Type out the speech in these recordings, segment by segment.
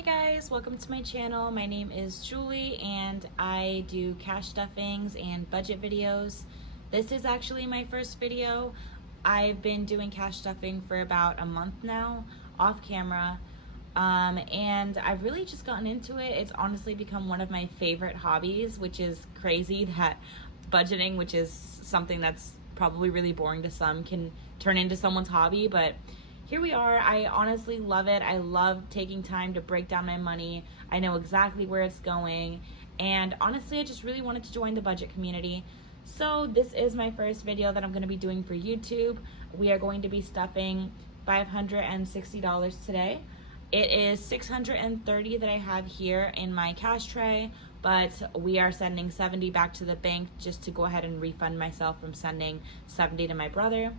Hi guys, welcome to my channel. My name is Julie and I do cash stuffings and budget videos. This is actually my first video. I've been doing cash stuffing for about a month now, off camera, and I've really just gotten into it. It's honestly become one of my favorite hobbies, which is crazy that budgeting, which is something that's probably really boring to some, can turn into someone's hobby, but here we are. I honestly love it. I love taking time to break down my money. I know exactly where it's going. And honestly, I just really wanted to join the budget community. So this is my first video that I'm going to be doing for YouTube. We are going to be stuffing $560 today. It is $630 that I have here in my cash tray, but we are sending $70 back to the bank just to go ahead and refund myself from sending $70 to my brother.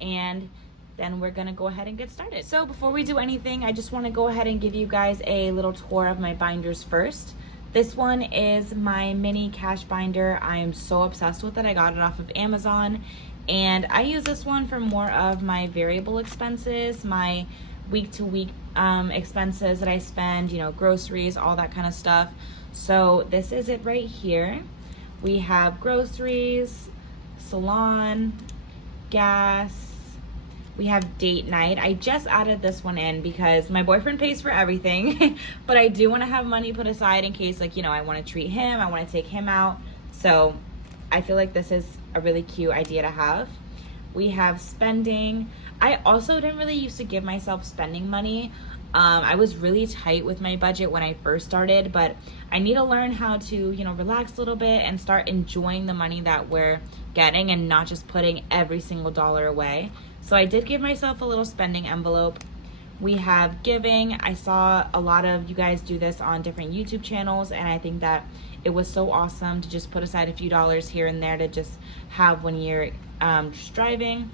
And then we're gonna go ahead and get started. So before we do anything, I just wanna go ahead and give you guys a little tour of my binders first. This one is my mini cash binder. I am so obsessed with it. I got it off of Amazon, and I use this one for more of my variable expenses, my week-to-week expenses that I spend, you know, groceries, all that kind of stuff. So this is it right here. We have groceries, salon, gas, we have date night. I just added this one in because my boyfriend pays for everything, but I do want to have money put aside in case, like, you know, I want to treat him, I want to take him out. So I feel like this is a really cute idea to have. We have spending. I also didn't really used to give myself spending money. I was really tight with my budget when I first started, but I need to learn how to, you know, relax a little bit and start enjoying the money that we're getting and not just putting every single dollar away. So I did give myself a little spending envelope. We have giving. I saw a lot of you guys do this on different YouTube channels, and I think that it was so awesome to just put aside a few dollars here and there to just have when you're just driving.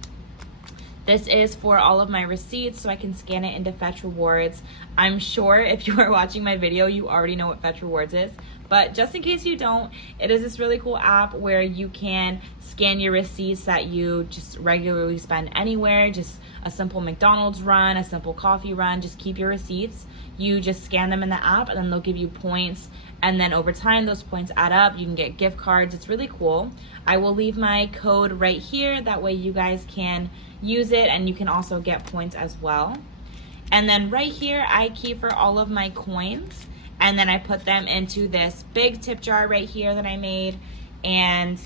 This is for all of my receipts, so I can scan it into Fetch Rewards. I'm sure if you are watching my video, you already know what Fetch Rewards is. But just in case you don't, it is this really cool app where you can scan your receipts that you just regularly spend anywhere, just a simple McDonald's run, a simple coffee run, just keep your receipts. You just scan them in the app and then they'll give you points. And then over time, those points add up. You can get gift cards. It's really cool. I will leave my code right here. That way you guys can use it and you can also get points as well. And then right here, I keep for all of my coins. And then I put them into this big tip jar right here that I made. And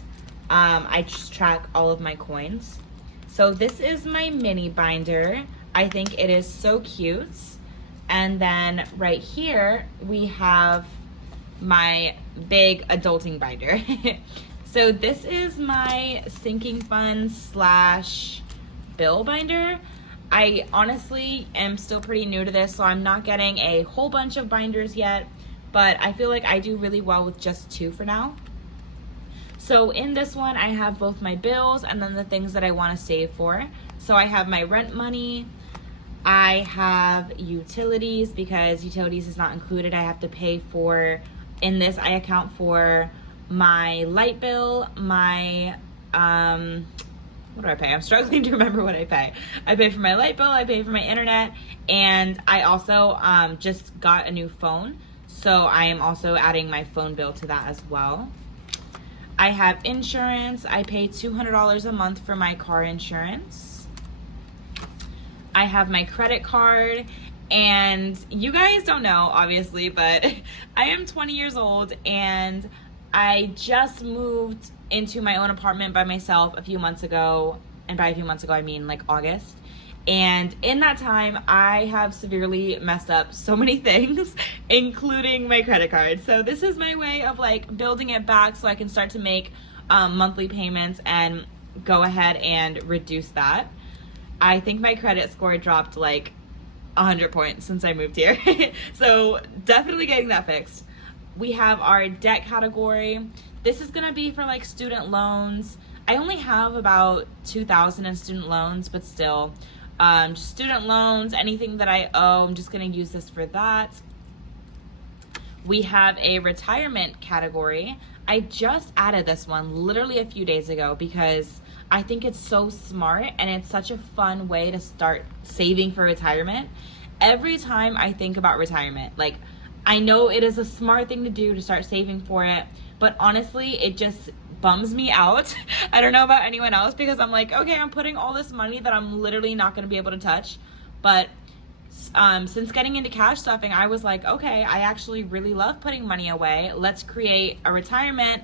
I just track all of my coins. So this is my mini binder. I think it is so cute. And then right here, we have my big adulting binder. So this is my sinking fund / bill binder. I honestly am still pretty new to this, so I'm not getting a whole bunch of binders yet, but I feel like I do really well with just 2 for now. So in this one, I have both my bills and then the things that I want to save for. So I have my rent money, I have utilities, because utilities is not included. I have to pay for, in this I account for my light bill, my what do I pay? I'm struggling to remember what I pay. I pay for my light bill, I pay for my internet, and I also just got a new phone, so I am also adding my phone bill to that as well. I have insurance. I pay $200 a month for my car insurance. I have my credit card, and you guys don't know, obviously, but I am 20 years old, and I just moved into my own apartment by myself a few months ago, and by a few months ago I mean like August. And in that time, I have severely messed up so many things, including my credit card. So this is my way of like building it back so I can start to make monthly payments and go ahead and reduce that. I think my credit score dropped like 100 points since I moved here. So definitely getting that fixed. We have our debt category. This is gonna be for like student loans. I only have about 2,000 in student loans, but still, just student loans, anything that I owe, I'm just gonna use this for that. We have a retirement category. I just added this one literally a few days ago because I think it's so smart and it's such a fun way to start saving for retirement. every time I think about retirement, like, I know it is a smart thing to do to start saving for it, but honestly, it just bums me out. I don't know about anyone else, because I'm like, okay, I'm putting all this money that I'm literally not going to be able to touch. But since getting into cash stuffing, I was like, okay, I actually really love putting money away. Let's create a retirement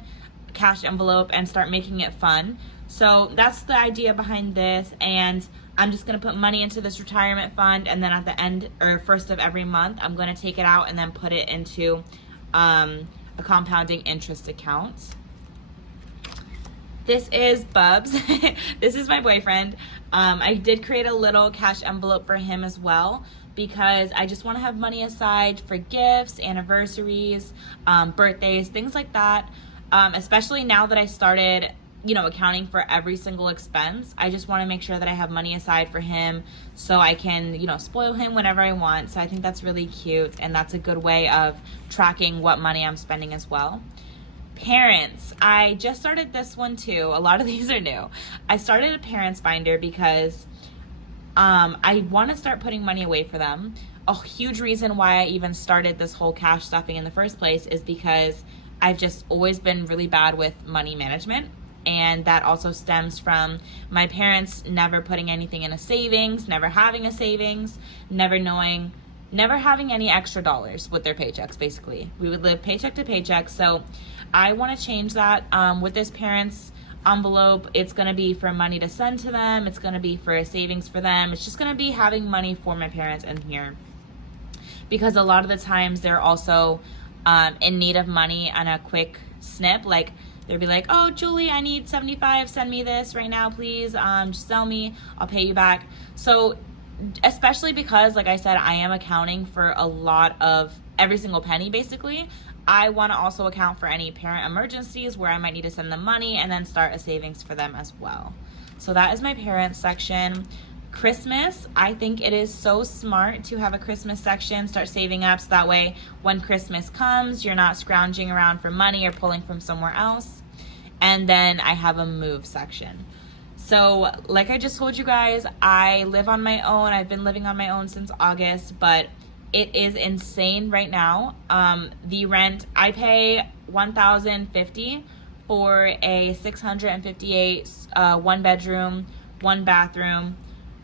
cash envelope and start making it fun. So that's the idea behind this, and I'm just going to put money into this retirement fund, and then at the end or first of every month, I'm going to take it out and then put it into a compounding interest account. This is Bubs. This is my boyfriend. I did create a little cash envelope for him as well, because I just want to have money aside for gifts, anniversaries, birthdays, things like that. Especially now that I started, accounting for every single expense. I just want to make sure that I have money aside for him so I can, spoil him whenever I want. So I think that's really cute, and that's a good way of tracking what money I'm spending as well. Parents, I just started this one too. A lot of these are new. I started a parents binder because I want to start putting money away for them. A huge reason why I even started this whole cash stuffing in the first place is because I've just always been really bad with money management. And that also stems from my parents never putting anything in a savings, never having a savings, never having any extra dollars with their paychecks, basically. We would live paycheck to paycheck. So I want to change that. With this parents envelope, it's going to be for money to send to them. It's going to be for savings for them. It's just going to be having money for my parents in here, because a lot of the times they're also in need of money on a quick snip. Like, they'll be like, oh, Julie, I need $75. Send me this right now, please. Just sell me. I'll pay you back. So especially because, like I said, I am accounting for a lot of every single penny, basically. I want to also account for any parent emergencies where I might need to send them money, and then start a savings for them as well. So that is my parents section. Christmas, I think it is so smart to have a Christmas section, start saving up, so that way when Christmas comes, you're not scrounging around for money or pulling from somewhere else. And then I have a move section. So like I just told you guys, I live on my own. I've been living on my own since August, but it is insane right now. The rent, I pay $1,050 for a 658 one bedroom, one bathroom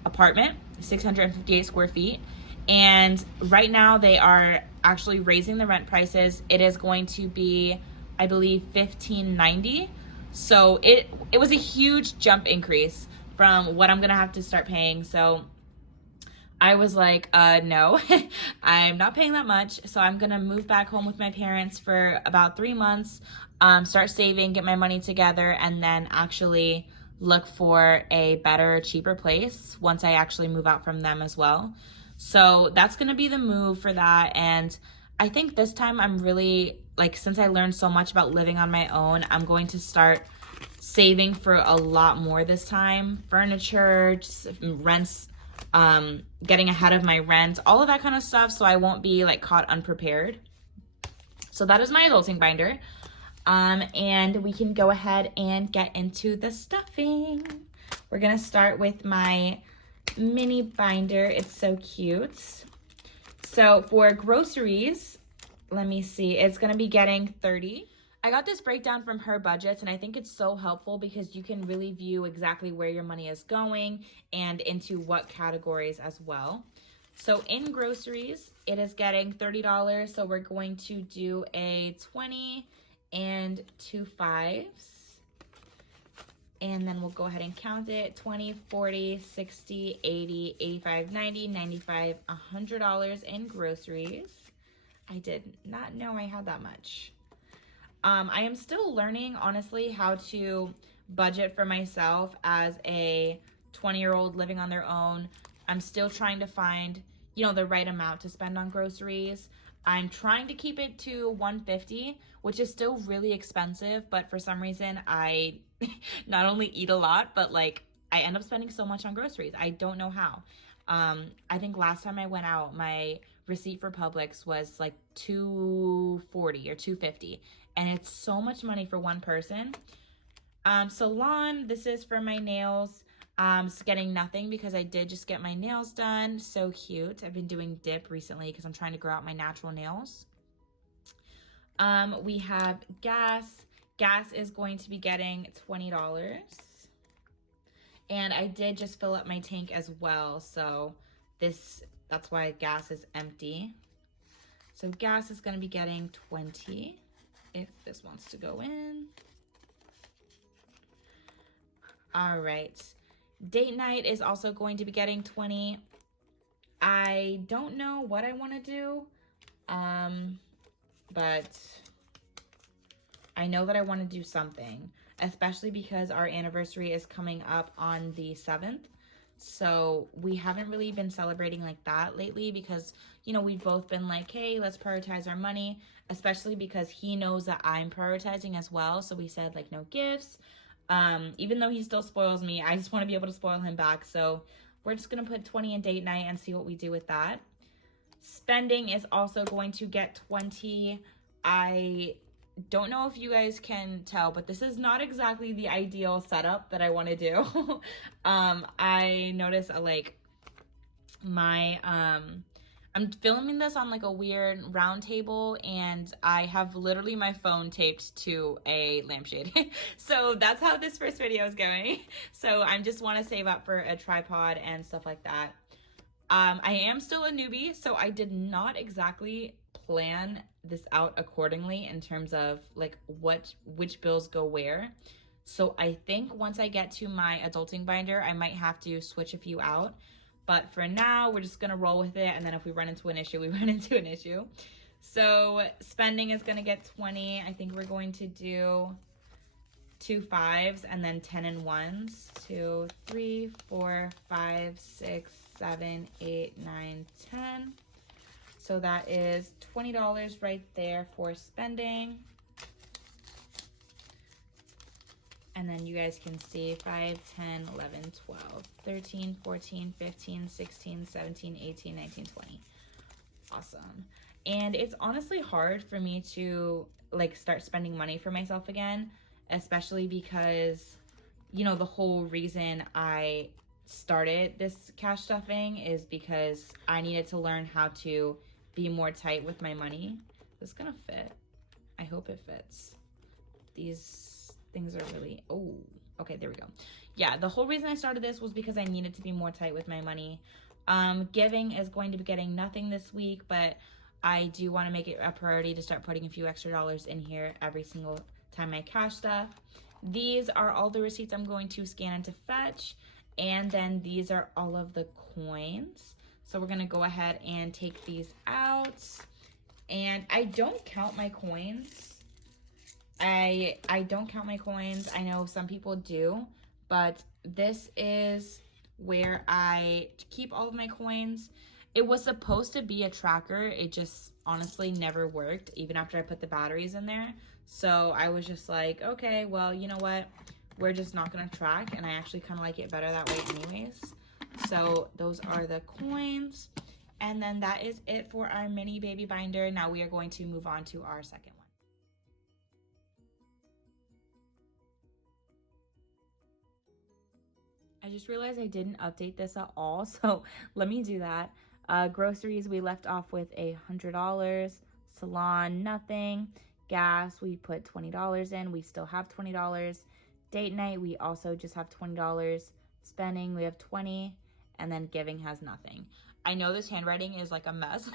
apartment, 658 square feet. And right now they are actually raising the rent prices. It is going to be, I believe, $1,590. So it was a huge jump increase from what I'm gonna have to start paying. So I was like, no, I'm not paying that much. So I'm gonna move back home with my parents for about 3 months, start saving, get my money together, and then actually look for a better, cheaper place once I actually move out from them as well. So that's gonna be the move for that. And I think this time I'm really, like, since I learned so much about living on my own, I'm going to start saving for a lot more this time. Furniture, just rents, getting ahead of my rent, all of that kind of stuff, so I won't be like caught unprepared. So that is my adulting binder. And we can go ahead and get into the stuffing. We're gonna start with my mini binder. It's so cute. So for groceries, let me see, it's gonna be getting $30. I got this breakdown from BINDER, and I think it's so helpful because you can really view exactly where your money is going and into what categories as well. So in groceries, it is getting $30. So we're going to do a 20 and 2 5s. And then we'll go ahead and count it. 20, 40, 60, 80, 85, 90, 95, $100 in groceries. I did not know I had that much. I am still learning, honestly, how to budget for myself as a 20-year-old living on their own. I'm still trying to find, the right amount to spend on groceries. I'm trying to keep it to $150, which is still really expensive, but for some reason I not only eat a lot, but like I end up spending so much on groceries. I don't know how. I think last time I went out, my receipt for Publix was like $240 or $250, and it's so much money for one person. Salon, this is for my nails. Just getting nothing because I did just get my nails done. So cute. I've been doing dip recently because I'm trying to grow out my natural nails. We have gas. Gas is going to be getting $20. And I did just fill up my tank as well. So that's why gas is empty. So gas is going to be getting 20 if this wants to go in. All right. Date night is also going to be getting 20. I don't know what I want to do, but I know that I want to do something, especially because our anniversary is coming up on the 7th. So we haven't really been celebrating like that lately because, you know, we've both been like, hey, let's prioritize our money, especially because he knows that I'm prioritizing as well. So we said like no gifts. Even though he still spoils me, I just want to be able to spoil him back. So we're just going to put 20 in date night and see what we do with that. Spending is also going to get 20. I don't know if you guys can tell, but this is not exactly the ideal setup that I want to do. I noticed like I'm filming this on like a weird round table and I have literally my phone taped to a lampshade. So that's how this first video is going. So I just want to save up for a tripod and stuff like that. I am still a newbie, so I did not exactly plan this out accordingly in terms of like which bills go where. So I think once I get to my adulting binder, I might have to switch a few out. But for now, we're just gonna roll with it. And then if we run into an issue, we run into an issue. So spending is gonna get 20. I think we're going to do 2 5s and then 10 and 1s. 2, 3, 4, 5, 6, 7, 8, 9, 10. So that is $20 right there for spending. And then you guys can see 5, 10, 11, 12, 13, 14, 15, 16, 17, 18, 19, 20. Awesome. And it's honestly hard for me to like start spending money for myself again, especially because, you know, the whole reason I started this cash stuffing is because I needed to learn how to be more tight with my money. This is gonna fit. I hope it fits. These things are really, oh, okay, there we go. Yeah, the whole reason I started this was because I needed to be more tight with my money. Giving is going to be getting nothing this week, but I do want to make it a priority to start putting a few extra dollars in here every single time I cash stuff. These are all the receipts I'm going to scan into Fetch, and then these are all of the coins. So we're gonna go ahead and take these out. And I don't count my coins. I don't count my coins. I know some people do, but this is where I keep all of my coins. It was supposed to be a tracker. It just honestly never worked, even after I put the batteries in there. So I was just like, okay, well, you know what? We're just not gonna track, and I actually kind of like it better that way anyways. So those are the coins. And then that is it for our mini baby binder. Now we are going to move on to our second one. I just realized I didn't update this at all, so let me do that. Groceries, we left off with $100. Salon, nothing. Gas, we put $20 in. We still have $20. Date night, we also just have $20. Spending, we have 20. And then giving has nothing. I know this handwriting is like a mess,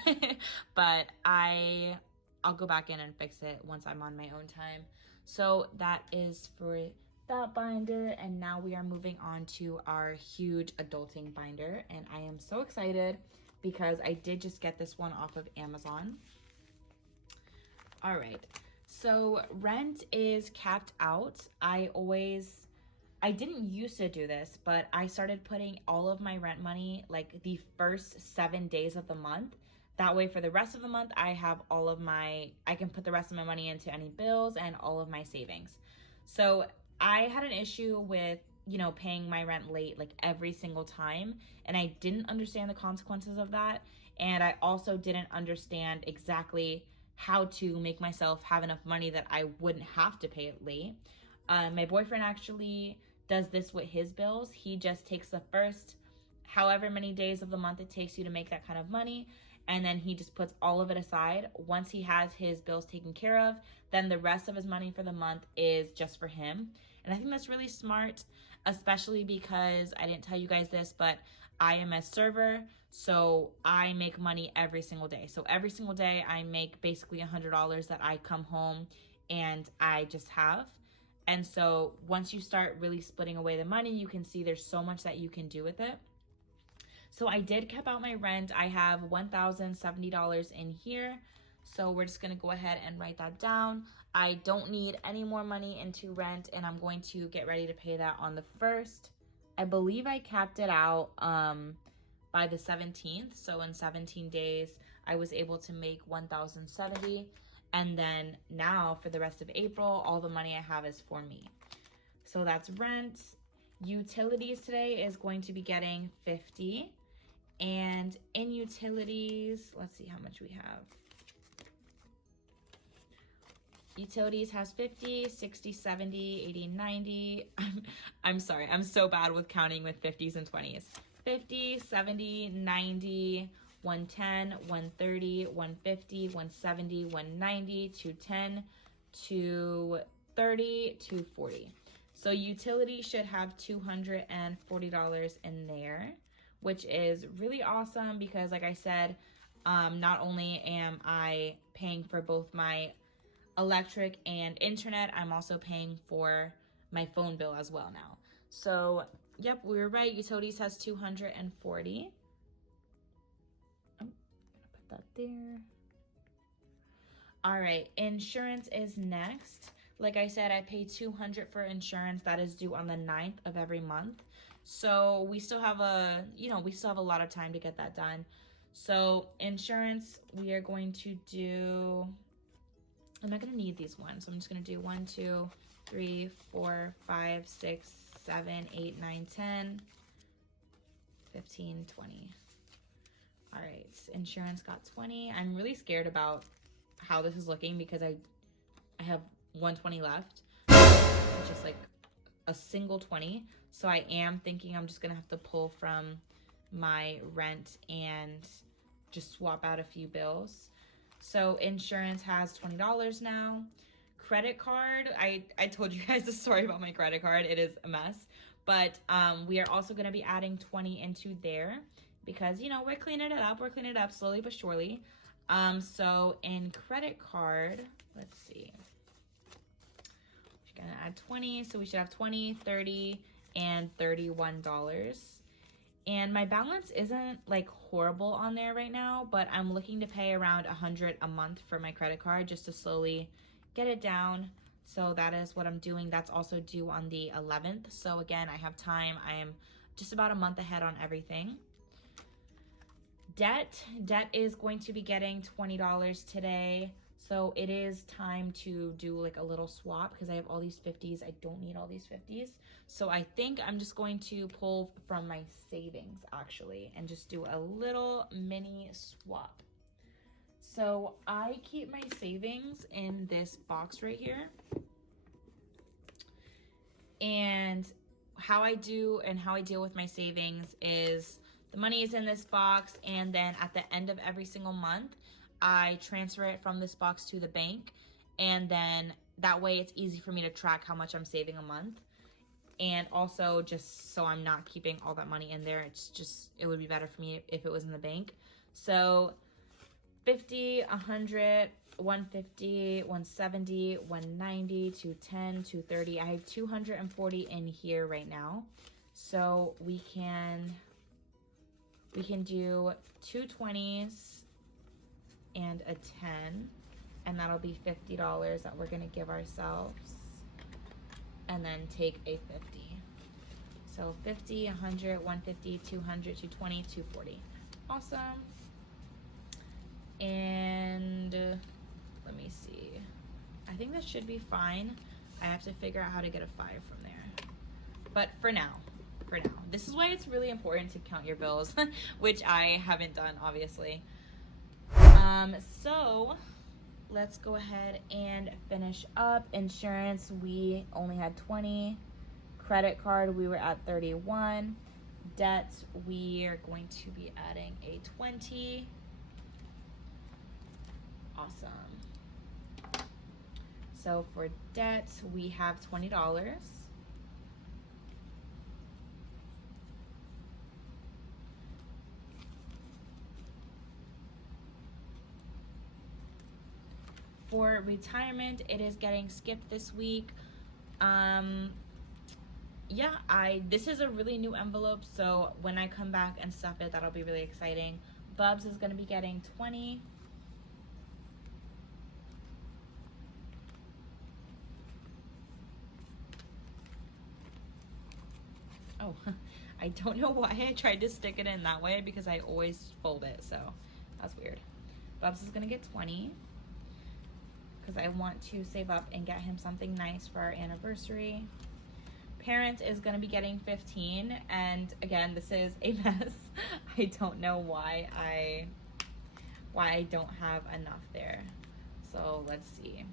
but I'll go back in and fix it once I'm on my own time. So that is for that binder, and now we are moving on to our huge adulting binder, and I am so excited because I did just get this one off of Amazon. All right, so rent is capped out. I didn't used to do this, but I started putting all of my rent money like the first 7 days of the month. That way for the rest of the month, I can put the rest of my money into any bills and all of my savings. So I had an issue with, you know, paying my rent late like every single time, and I didn't understand the consequences of that. And I also didn't understand exactly how to make myself have enough money that I wouldn't have to pay it late. My boyfriend actually does this with his bills. He just takes the first however many days of the month it takes you to make that kind of money, and then he just puts all of it aside. Once he has his bills taken care of, then the rest of his money for the month is just for him. And I think that's really smart, especially because I didn't tell you guys this, but I am a server, so I make money every single day. So every single day I make basically $100 that I come home and I just have. And so once you start really splitting away the money, you can see there's so much that you can do with it. So I did cap out my rent. I have $1,070 in here. So we're just gonna go ahead and write that down. I don't need any more money into rent, and I'm going to get ready to pay that on the 1st. I believe I capped it out by the 17th. So in 17 days, I was able to make $1,070. And then now for the rest of April, all the money I have is for me. So that's rent. Utilities today is going to be getting $50. And in utilities, let's see how much we have. Utilities has 50, 60, 70, 80, 90. I'm sorry, I'm so bad with counting with 50s and 20s. 50, 70, 90, 110, 130, 150, 170, 190, 210, 230, 240. So utility should have $240 in there, which is really awesome because, like I said, not only am I paying for both my electric and internet, I'm also paying for my phone bill as well now. So, yep, we were right. Utilities has $240. I'm gonna put that there. All right, insurance is next. Like I said, I pay $200 for insurance that is due on the 9th of every month. So we still have a lot of time to get that done. So insurance, we are going to do, I'm not gonna need these ones. So I'm just gonna do 1, 2, 3, 4, 5, 6, 7, 8, 9, 10, 15, 20. All right, insurance got 20. I'm really scared about how this is looking because I have 120 left, just like a single 20. So I am thinking I'm just gonna have to pull from my rent and just swap out a few bills. So insurance has $20 now. Credit card, I told you guys the story about my credit card. It is a mess, but we are also gonna be adding 20 into there because, you know, we're cleaning it up. We're cleaning it up slowly but surely. So in credit card, let's see. We're gonna add 20, so we should have 20, 30, and $31. And my balance isn't like horrible on there right now, but I'm looking to pay around $100 a month for my credit card just to slowly get it down. So that is what I'm doing. That's also due on the 11th. So again, I have time. I am just about a month ahead on everything. Debt is going to be getting $20 today. So it is time to do like a little swap because I have all these 50s. I don't need all these 50s. So I think I'm just going to pull from my savings actually and just do a little mini swap. So I keep my savings in this box right here. And how I deal with my savings is the money is in this box, and then at the end of every single month, I transfer it from this box to the bank, and then that way it's easy for me to track how much I'm saving a month. And also just so I'm not keeping all that money in there, it would be better for me if it was in the bank. So 50, 100, 150, 170, 190, 210, 230. I have 240 in here right now. So we can do 2 20s and a 10, and that'll be $50 that we're gonna give ourselves, and then take a 50. So 50, 100, 150, 200, 220, 240. Awesome. And let me see. I think that should be fine. I have to figure out how to get a 5 from there. But for now, this is why it's really important to count your bills, which I haven't done, obviously. So let's go ahead and finish up. Insurance, we only had 20. Credit card, we were at 31. Debt, we are going to be adding a 20. Awesome. So for debt, we have $20. For retirement, it is getting skipped this week. Yeah, this is a really new envelope, so when I come back and stuff it, that'll be really exciting. Bubs is gonna be getting 20. Oh, I don't know why I tried to stick it in that way because I always fold it, so that's weird. Bubs is gonna get 20 because I want to save up and get him something nice for our anniversary. Parents is gonna be getting 15, and again, this is a mess. I don't know why I don't have enough there. So let's see.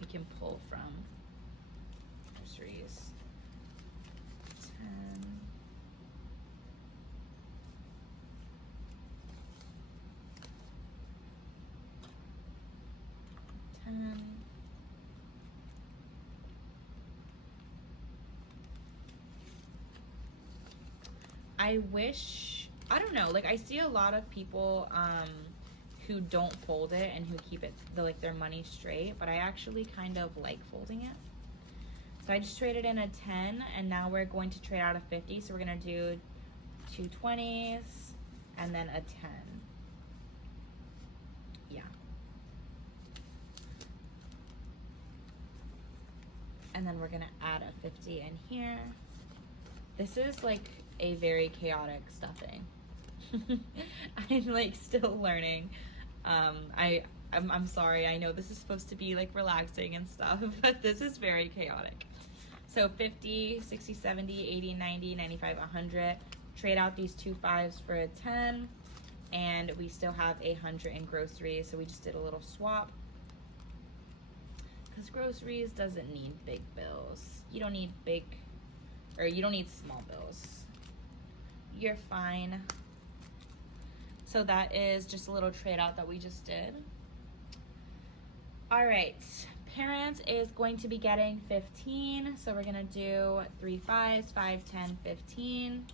We can pull from groceries. 10. I wish, I don't know, like I see a lot of people who don't fold it and who keep it their money straight, but I actually kind of like folding it. So I just traded in a 10, and now we're going to trade out a 50. So we're gonna do 2 20s and then a 10. Yeah. And then we're gonna add a 50 in here. This is like a very chaotic stuffing. I'm like still learning. I'm sorry, I know this is supposed to be like relaxing and stuff, but this is very chaotic. So 50, 60, 70, 80, 90, 95, 100. Trade out these 2 5s for a 10, and we still have 100 in groceries, so we just did a little swap. Because groceries doesn't need big bills. You don't need you don't need small bills. You're fine. So that is just a little trade out that we just did. All right, parents is going to be getting 15. So we're gonna do 3 5s, 5, 10, 15.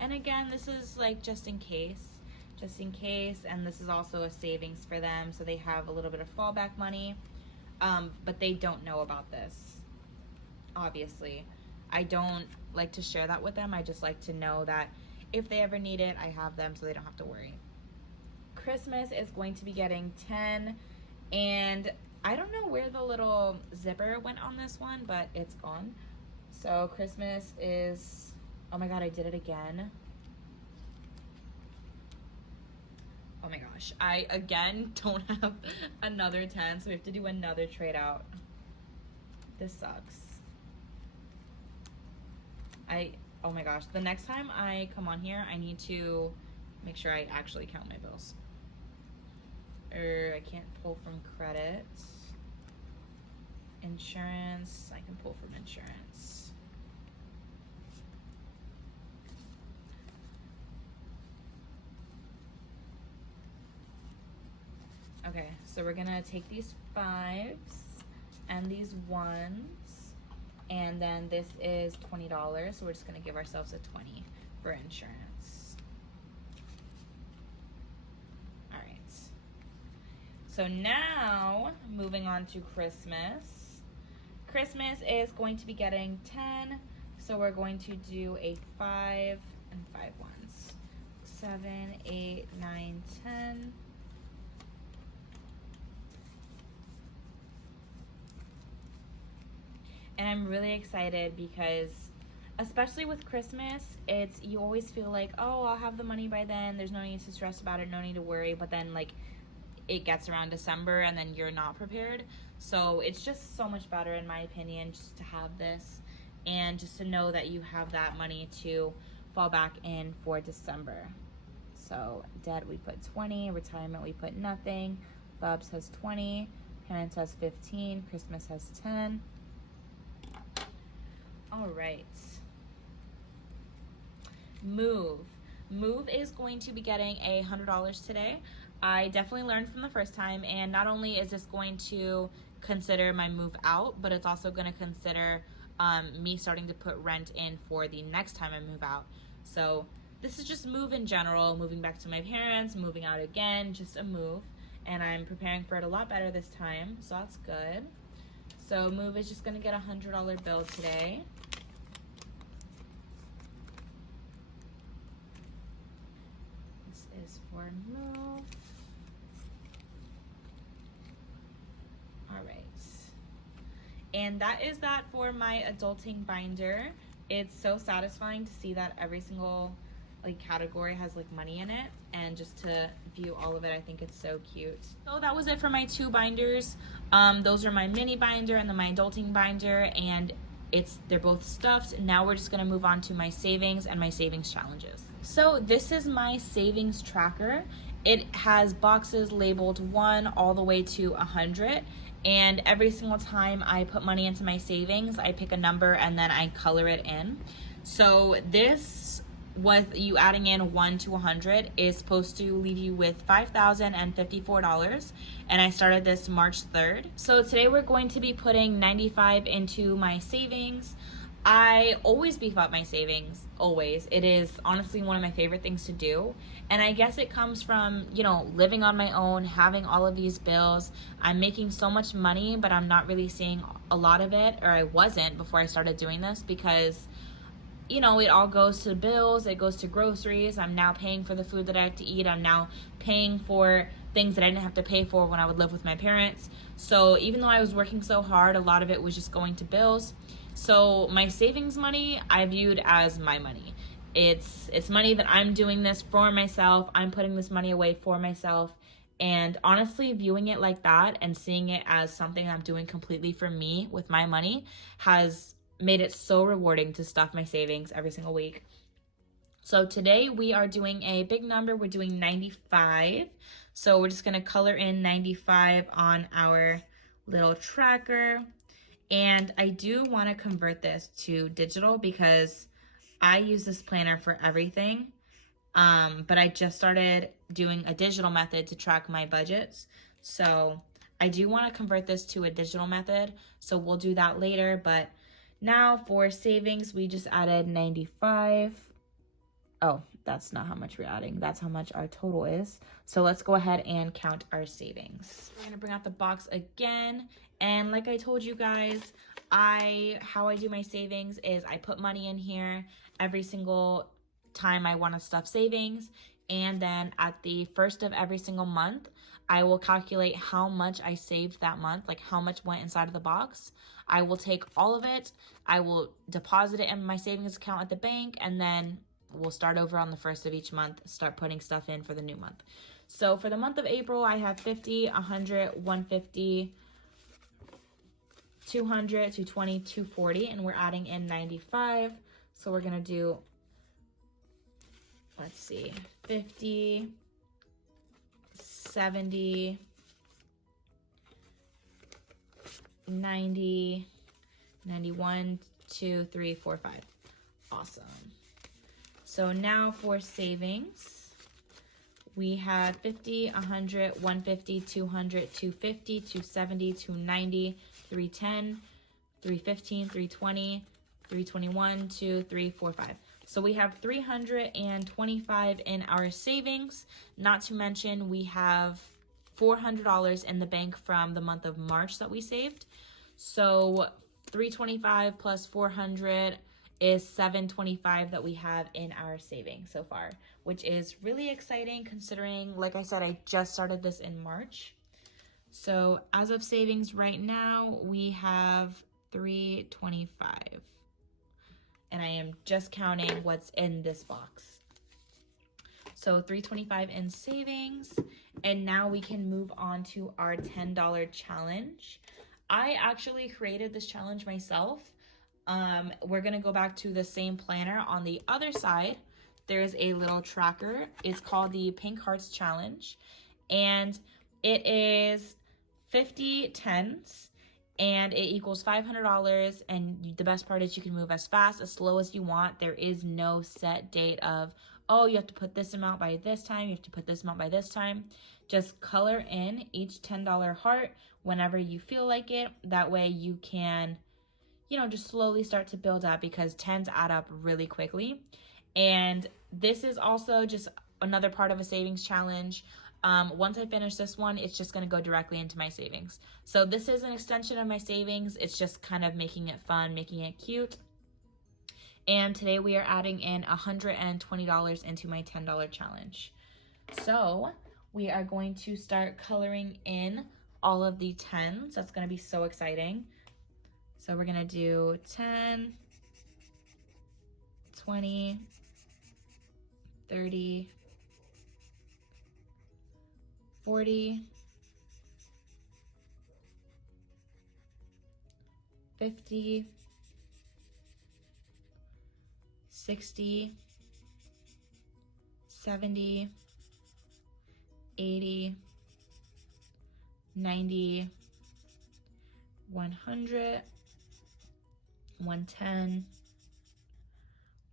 And again, this is like just in case, and this is also a savings for them. So they have a little bit of fallback money, but they don't know about this, obviously. I don't like to share that with them. I just like to know that if they ever need it, I have them so they don't have to worry. Christmas is going to be getting 10, and I don't know where the little zipper went on this one, but it's gone. So Christmas is, oh my God, I did it again. Oh my gosh, I again don't have another 10, so we have to do another trade out. This sucks. Oh my gosh, the next time I come on here, I need to make sure I actually count my bills. I can't pull from credit. Insurance, I can pull from insurance. Okay, so we're gonna take these 5s and these 1s. And then this is $20, so we're just gonna give ourselves a 20 for insurance. All right. So now, moving on to Christmas. Christmas is going to be getting 10, so we're going to do a 5 and 5 1s. 7, 8, 9, 10. And I'm really excited because, especially with Christmas, you always feel like, oh, I'll have the money by then. There's no need to stress about it, no need to worry. But then like it gets around December and then you're not prepared. So it's just so much better, in my opinion, just to have this and just to know that you have that money to fall back in for December. So debt, we put 20. Retirement, we put nothing. Bubs has 20. Parents has 15, Christmas has 10. All right. Move is going to be getting $100 today. I definitely learned from the first time, and not only is this going to consider my move out, but it's also going to consider me starting to put rent in for the next time I move out. So this is just move in general, moving back to my parents, moving out again, just a move, and I'm preparing for it a lot better this time, so that's good. So move is just going to get a $100 bill today. Is for move. All right, and that is that for my adulting binder. It's so satisfying to see that every single category has money in it, and just to view all of it, I think it's so cute. So that was it for my 2 binders. Those are my mini binder and then my adulting binder, and they're both stuffed. Now we're just gonna move on to my savings and my savings challenges. So this is my savings tracker. It has boxes labeled 1 all the way to 100, and every single time I put money into my savings, I pick a number and then I color it in. So this, with you adding in 1 to 100, is supposed to leave you with $5,054, and I started this March 3rd. So today we're going to be putting 95 into my savings. I always beef up my savings, always. It is honestly one of my favorite things to do, and I guess it comes from, living on my own, having all of these bills. I'm making so much money, but I'm not really seeing a lot of it, or I wasn't before I started doing this, because it all goes to bills, it goes to groceries. I'm now paying for the food that I have to eat. I'm now paying for things that I didn't have to pay for when I would live with my parents. So even though I was working so hard, a lot of it was just going to bills. So my savings money, I viewed as my money. It's money that I'm doing this for myself. I'm putting this money away for myself. And honestly, viewing it like that and seeing it as something I'm doing completely for me with my money has made it so rewarding to stuff my savings every single week. So today we are doing a big number. We're doing 95. So we're just going to color in 95 on our little tracker. And I do want to convert this to digital because I use this planner for everything. But I just started doing a digital method to track my budgets. So I do want to convert this to a digital method. So we'll do that later. But now for savings, we just added 95. Oh, that's not how much we're adding. That's how much our total is. So let's go ahead and count our savings. We're gonna bring out the box again. And like I told you guys, how I do my savings is I put money in here every single time I want to stuff savings. And then at the first of every single month, I will calculate how much I saved that month, how much went inside of the box. I will take all of it. I will deposit it in my savings account at the bank, and then we'll start over on the first of each month, start putting stuff in for the new month. So for the month of April, I have 50, 100, 150, 200, 220, 240, and we're adding in 95. So we're gonna do, let's see, 50, 70, 90, 91, 2, 3, 4, 5. Awesome. So now for savings, we have 50, 100, 150, 200, 250, 270, 290, 310, 315, 320, 321, 2, 3, 4, 5. So we have 325 in our savings. Not to mention we have $400 in the bank from the month of March that we saved. So 325 plus 400 is 725 that we have in our savings so far, which is really exciting considering, like I said, I just started this in March. So as of savings right now, we have 325. And I am just counting what's in this box. So 325 in savings. And now we can move on to our $10 challenge. I actually created this challenge myself. We're gonna go back to the same planner. On the other side, there's a little tracker. It's called the Pink Hearts Challenge. And it is 50 tens, and it equals $500. And the best part is you can move as fast, as slow as you want. There is no set date of, oh, you have to put this amount by this time, you have to put this amount by this time. Just color in each $10 heart whenever you feel like it. That way you can, you know, just slowly start to build up, because tens add up really quickly. And this is also just another part of a savings challenge. Once I finish this one, it's just going to go directly into my savings. So this is an extension of my savings. It's just kind of making it fun, making it cute. And today we are adding in $120 into my $10 challenge. So we are going to start coloring in all of the tens. That's going to be so exciting. So we're going to do 10, 20, 30, 40, 50, 60, 70, 80, 90, 100, 110,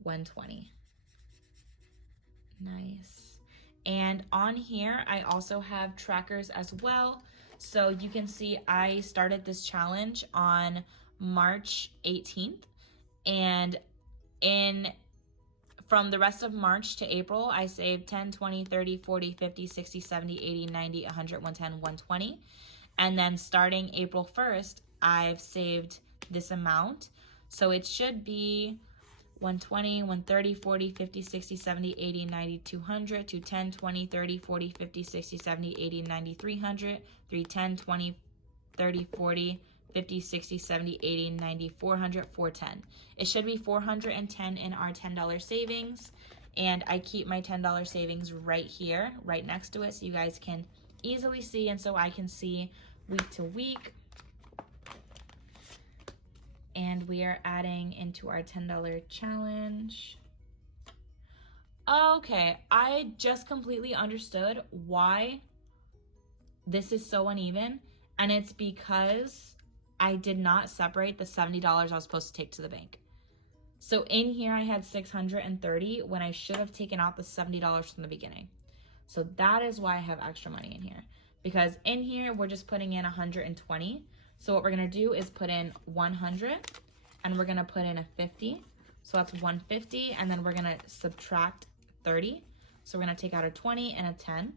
120. Nice. And on here, I also have trackers as well. So you can see I started this challenge on March 18th. And from the rest of March to April, I saved 10, 20, 30, 40, 50, 60, 70, 80, 90, 100, 110, 120. And then starting April 1st, I've saved this amount. So it should be 120, 130, 40, 50, 60, 70, 80, 90, 200, 210, 20, 30, 40, 50, 60, 70, 80, 90, 300, 310, 20, 30, 40, 50, 60, 70, 80, 90, 400, 410. It should be 410 in our $10 savings. And I keep my $10 savings right here, right next to it, so you guys can easily see, and so I can see week to week. And we are adding into our $10 challenge. Okay, I just completely understood why this is so uneven, and it's because I did not separate the $70 I was supposed to take to the bank. So in here I had 630 when I should have taken out the $70 from the beginning. So that is why I have extra money in here, because in here we're just putting in 120. So what we're gonna do is put in 100, and we're gonna put in a 50. So that's 150, and then we're gonna subtract 30. So we're gonna take out a 20 and a 10.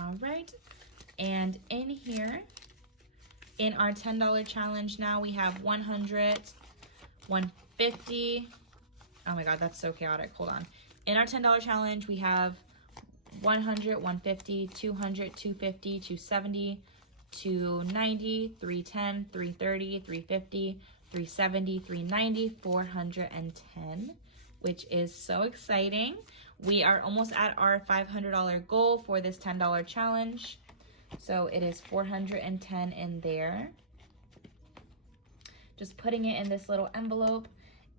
All right, and in here, in our $10 challenge now, we have 100, 150. Oh my God, that's so chaotic, hold on. In our $10 challenge, we have 100, 150, 200, 250, 270, 290, 310, 330, 350, 370, 390, 410, which is so exciting. We are almost at our $500 goal for this $10 challenge. So it is 410 in there. Just putting it in this little envelope.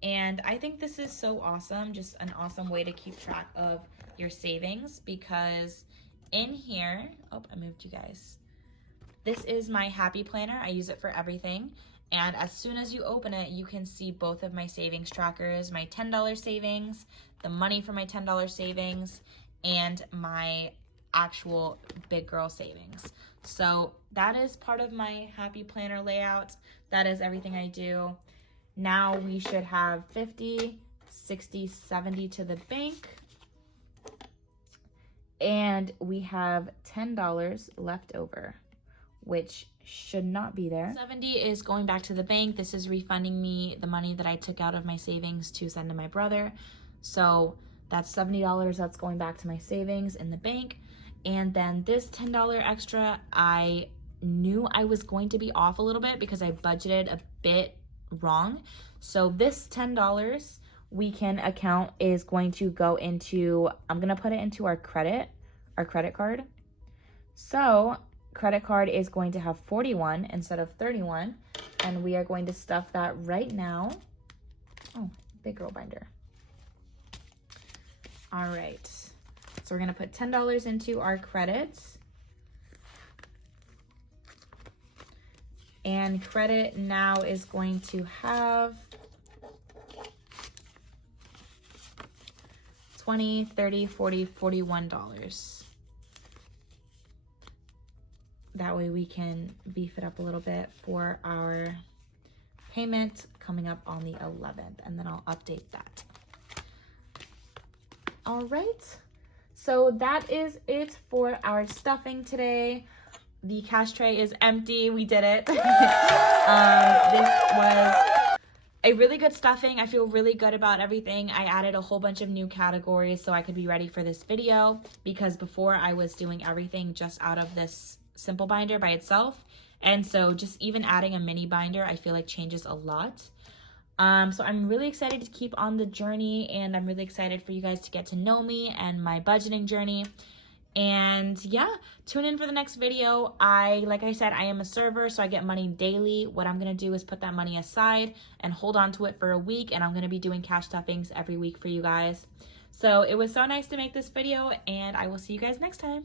And I think this is so awesome, just an awesome way to keep track of your savings, because in here, oh, I moved you guys. This is my happy planner. I use it for everything. And as soon as you open it, you can see both of my savings trackers, my $10 savings, the money for my $10 savings, and my actual big girl savings. So that is part of my happy planner layout. That is everything I do. Now we should have 50, 60, 70 to the bank. And we have $10 left over, which should not be there. 70 is going back to the bank. This is refunding me the money that I took out of my savings to send to my brother. So that's $70 that's going back to my savings in the bank. And then this $10 extra, I knew I was going to be off a little bit because I budgeted a bit wrong. So this $10 we can account is going to go into, I'm gonna put it into our credit card. So credit card is going to have 41 instead of 31, and we are going to stuff that right now. Oh, big girl binder. All right, So we're gonna put $10 into our credits. And credit now is going to have $20, $30, $40, $41. That way we can beef it up a little bit for our payment coming up on the 11th, and then I'll update that. All right, so that is it for our stuffing today. The cash tray is empty. We did it. This was a really good stuffing. I feel really good about everything. I added a whole bunch of new categories so I could be ready for this video, because before I was doing everything just out of this simple binder by itself. And so just even adding a mini binder, I feel like changes a lot. So I'm really excited to keep on the journey, and I'm really excited for you guys to get to know me and my budgeting journey. And yeah, tune in for the next video. Like I said, I am a server, so I get money daily. What I'm gonna do is put that money aside and hold on to it for a week, and I'm gonna be doing cash stuffings every week for you guys. So it was so nice to make this video, and I will see you guys next time.